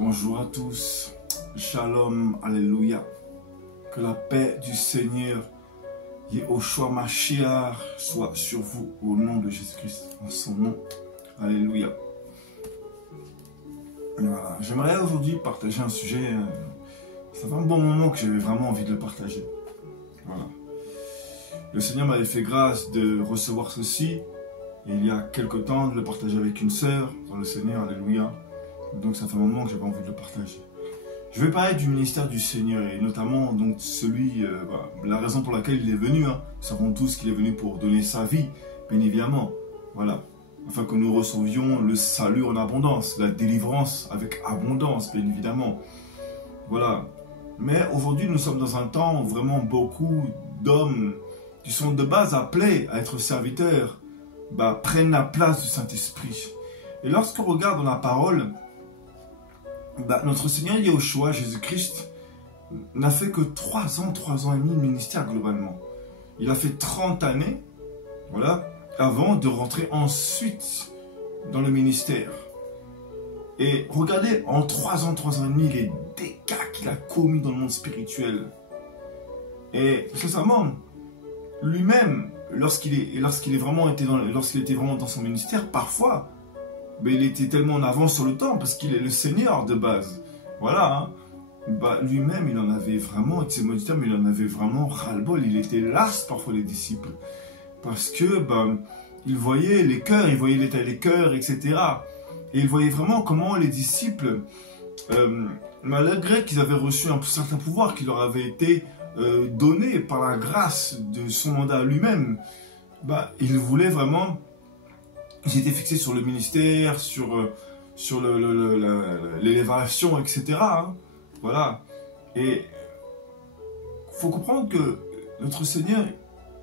Bonjour à tous, Shalom, Alléluia. Que la paix du Seigneur, Yehoshua Mashiach, soit sur vous au nom de Jésus-Christ, en son nom. Alléluia. Voilà. J'aimerais aujourd'hui partager un sujet, ça fait un bon moment que j'avais vraiment envie de le partager. Voilà. Le Seigneur m'avait fait grâce de recevoir ceci, il y a quelque temps, de le partager avec une sœur dans le Seigneur, Alléluia. Donc ça fait un moment que j'avais envie de le partager. Je vais parler du ministère du Seigneur et notamment donc celui, la raison pour laquelle il est venu. Nous savons tous qu'il est venu pour donner sa vie, bien évidemment. Voilà, afin que nous recevions le salut en abondance, la délivrance avec abondance, bien évidemment. Voilà. Mais aujourd'hui, nous sommes dans un temps où vraiment beaucoup d'hommes qui sont de base appelés à être serviteurs prennent la place du Saint-Esprit. Et lorsqu'on regarde dans la parole, notre Seigneur Yehoshua, Jésus-Christ, n'a fait que 3 ans et demi de ministère globalement. Il a fait 30 années, voilà, avant de rentrer ensuite dans le ministère. Et regardez, en 3 ans et demi, les dégâts qu'il a commis dans le monde spirituel. Et sincèrement, lui-même, lorsqu'il était vraiment dans son ministère, parfois, mais il était tellement en avance sur le temps parce qu'il est le Seigneur de base. Voilà. Lui-même, il en avait vraiment, avec ses maudits termes, il en avait vraiment ras-le-bol. Il était las parfois les disciples. Parce que, il voyait les cœurs, il voyait l'état des cœurs, etc. Et il voyait vraiment comment les disciples, malgré qu'ils avaient reçu un certain pouvoir qui leur avait été donné par la grâce de son mandat lui-même, ils voulaient vraiment... Ils étaient fixés sur le ministère, sur l'élévation, etc. Voilà. Et il faut comprendre que notre Seigneur,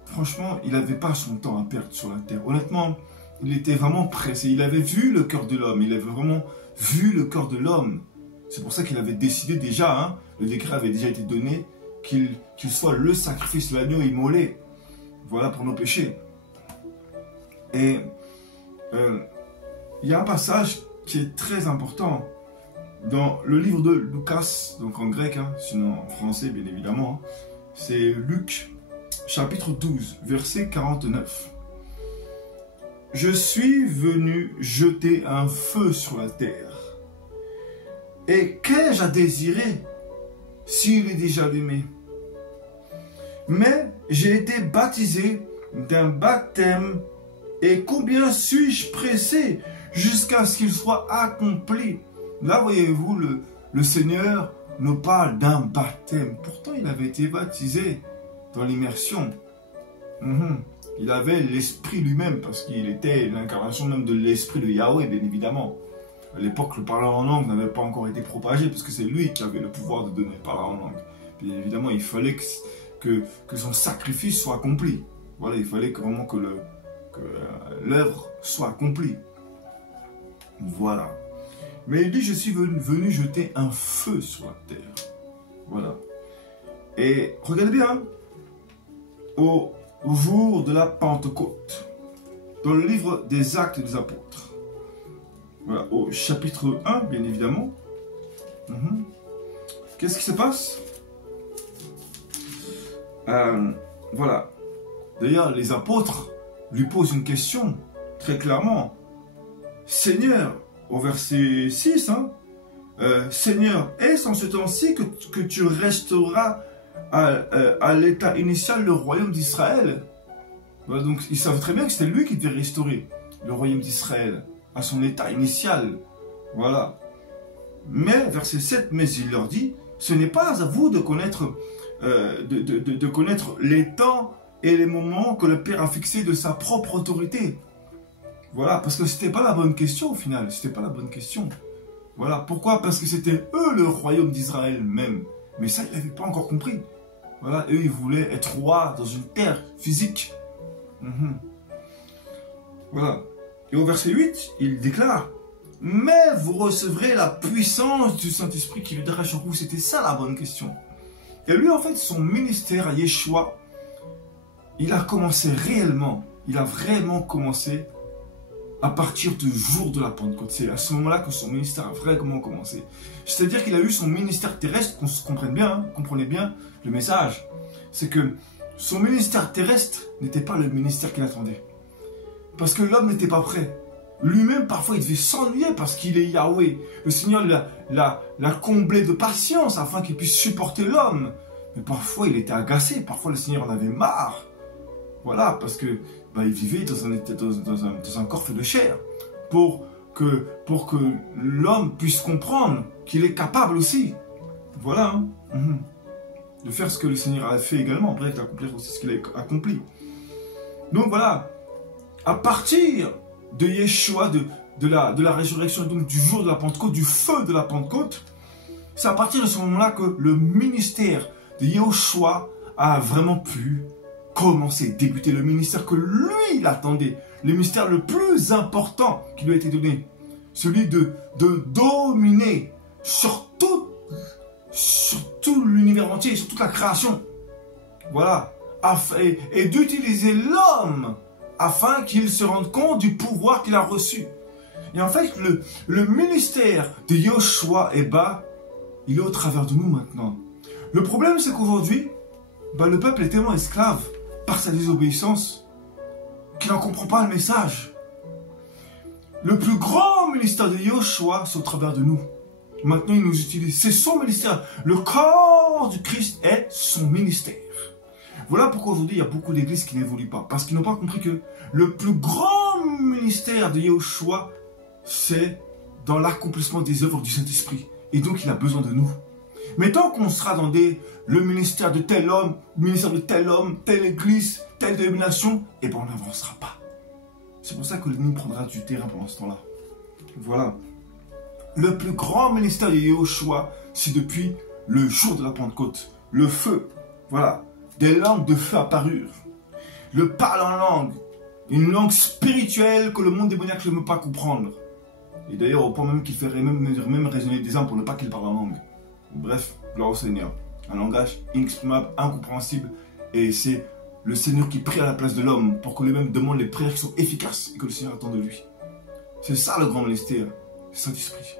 franchement, il n'avait pas son temps à perdre sur la terre. Honnêtement, il était vraiment pressé. Il avait vu le cœur de l'homme. Il avait vraiment vu le cœur de l'homme. C'est pour ça qu'il avait décidé déjà, le décret avait déjà été donné, qu'il soit le sacrifice, l'agneau immolé. Voilà pour nos péchés. Et... il y a un passage qui est très important dans le livre de Lucas, donc en grec, sinon en français bien évidemment. C'est Luc, chapitre 12, verset 49. « Je suis venu jeter un feu sur la terre. Et qu'ai-je à désirer s'il est déjà allumé? Mais j'ai été baptisé d'un baptême. Et combien suis-je pressé jusqu'à ce qu'il soit accompli? » Là, voyez-vous, le Seigneur nous parle d'un baptême. Pourtant, il avait été baptisé dans l'immersion. Il avait l'Esprit lui-même, parce qu'il était l'incarnation même de l'Esprit de Yahweh, bien évidemment. À l'époque, le parler en langue n'avait pas encore été propagé, parce que c'est lui qui avait le pouvoir de donner le parler en langue. Bien évidemment, il fallait que son sacrifice soit accompli. Voilà, il fallait vraiment que l'œuvre soit accomplie. Voilà. Mais il dit, je suis venu jeter un feu sur la terre. Voilà. Et regardez bien, au jour de la Pentecôte, dans le livre des Actes des Apôtres, voilà, au chapitre 1, bien évidemment, qu'est-ce qui se passe? Voilà. D'ailleurs, les apôtres lui pose une question, très clairement. Seigneur, au verset 6, Seigneur, est-ce en ce temps-ci que tu restaureras à l'état initial le royaume d'Israël? Voilà, donc, ils savent très bien que c'était lui qui devait restaurer le royaume d'Israël à son état initial. Voilà. Mais, verset 7, mais il leur dit, ce n'est pas à vous de connaître, de connaître les temps et les moments que le Père a fixés de sa propre autorité. Voilà, parce que c'était pas la bonne question au final, c'était pas la bonne question. Voilà, pourquoi? Parce que c'était eux le royaume d'Israël même. Mais ça, ils n'avaient pas encore compris. Voilà, eux, ils voulaient être rois dans une terre physique. Voilà. Et au verset 8, il déclare, « Mais vous recevrez la puissance du Saint-Esprit qui viendra sur vous. » C'était ça la bonne question. Et lui, en fait, son ministère à Yeshua, il a commencé réellement, il a vraiment commencé à partir du jour de la Pentecôte. C'est à ce moment-là que son ministère a vraiment commencé. C'est-à-dire qu'il a eu son ministère terrestre, qu'on se comprenne bien, hein, comprenez bien le message. C'est que son ministère terrestre n'était pas le ministère qu'il attendait. Parce que l'homme n'était pas prêt. Lui-même, parfois, il devait s'ennuyer parce qu'il est Yahweh. Le Seigneur l'a comblé de patience afin qu'il puisse supporter l'homme. Mais parfois, il était agacé. Parfois, le Seigneur en avait marre. Voilà, parce que il vivait dans un corps fait de chair. Pour que l'homme puisse comprendre qu'il est capable aussi. Voilà. Hein. De faire ce que le Seigneur a fait également. Bref, d'accomplir aussi ce qu'il a accompli. Donc voilà. À partir de Yeshua, de la résurrection, donc du jour de la Pentecôte, du feu de la Pentecôte, c'est à partir de ce moment-là que le ministère de Yeshua a vraiment pu commencer, débuter le ministère que lui, il attendait, le ministère le plus important qui lui a été donné, celui de dominer sur tout l'univers entier, sur toute la création, voilà, et d'utiliser l'homme afin qu'il se rende compte du pouvoir qu'il a reçu. Et en fait, le ministère de Yeshua, il est au travers de nous maintenant. Le problème, c'est qu'aujourd'hui, le peuple est tellement esclave par sa désobéissance qu'il n'en comprend pas le message. Le plus grand ministère de Yeshua, c'est au travers de nous. Maintenant, il nous utilise. C'est son ministère. Le corps du Christ est son ministère. Voilà pourquoi aujourd'hui, il y a beaucoup d'églises qui n'évoluent pas. Parce qu'ils n'ont pas compris que le plus grand ministère de Yeshua, c'est dans l'accomplissement des œuvres du Saint-Esprit. Et donc, il a besoin de nous. Mais tant qu'on sera dans le ministère de tel homme, le ministère de tel homme, telle église, telle dénomination, on n'avancera pas. C'est pour ça que l'ennemi prendra du terrain pendant ce temps-là. Voilà. Le plus grand ministère de Yeshua, c'est depuis le jour de la Pentecôte. Le feu. Voilà. Des langues de feu apparurent. Le parle en langue. Une langue spirituelle que le monde démoniaque ne peut pas comprendre. Et d'ailleurs, au point même qu'il ferait même raisonner des hommes pour ne pas qu'ils parlent en langue. Bref, gloire au Seigneur. Un langage inexprimable, incompréhensible. Et c'est le Seigneur qui prie à la place de l'homme pour que lui-même demande les prières qui sont efficaces et que le Seigneur attend de lui. C'est ça le grand ministère, le Saint-Esprit.